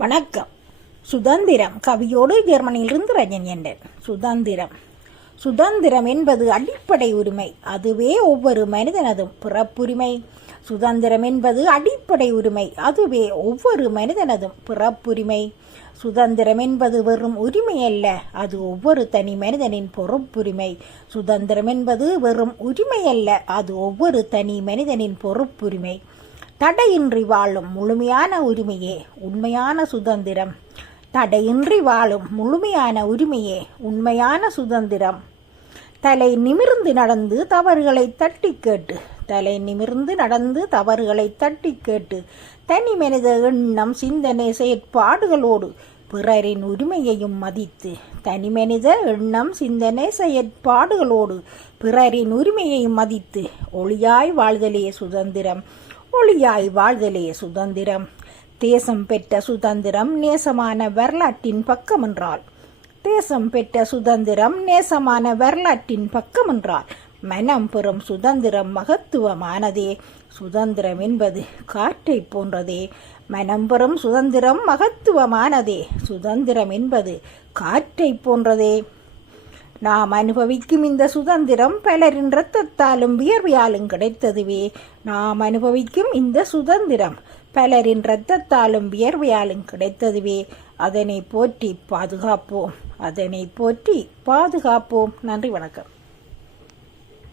வணக்கம். சுதந்திரம் கவியோடு ஜெர்மனியிலிருந்து ரஜன் என்றேன். சுதந்திரம் என்பது அடிப்படை உரிமை. அதுவே ஒவ்வொரு மனிதனதும் பிறப்புரிமை. சுதந்திரம் என்பது அடிப்படை உரிமை. அதுவே ஒவ்வொரு மனிதனதும் பிறப்புரிமை. சுதந்திரம் என்பது வெறும் உரிமை அல்ல, அது ஒவ்வொரு தனி மனிதனின் பொறுப்புரிமை. சுதந்திரம் என்பது வெறும் உரிமை அல்ல, அது ஒவ்வொரு தனி மனிதனின் பொறுப்புரிமை. தடையின்றி வாழும் முழுமையான உரிமையே உண்மையான சுதந்திரம். தடையின்றி வாழும் முழுமையான உரிமையே உண்மையான சுதந்திரம். தலை நிமிர்ந்து நடந்து தவறுகளை தட்டி கேட்டு தனி மனித எண்ணம் சிந்தனை செயற்பாடுகளோடு பிறரின் உரிமையையும் மதித்து ஒளியாய் வாழ்தலே சுதந்திரம். தேசம் பெற்ற சுதந்திரம் நேசமான வரலாற்றின் பக்கமென்றால் மனம் பெறும் சுதந்திரம் மகத்துவமானதே. சுதந்திரம் என்பது காற்றை போன்றதே. மனம் பெறும் சுதந்திரம் மகத்துவமானதே. சுதந்திரம் என்பது காற்றை போன்றதே. நாம் அனுபவிக்கும் இந்த சுதந்திரம் பலரின் இரத்தத்தாலும் வியர்வையாலும் கிடைத்ததுவே. அதனை போற்றி பாதுகாப்போம். நன்றி, வணக்கம்.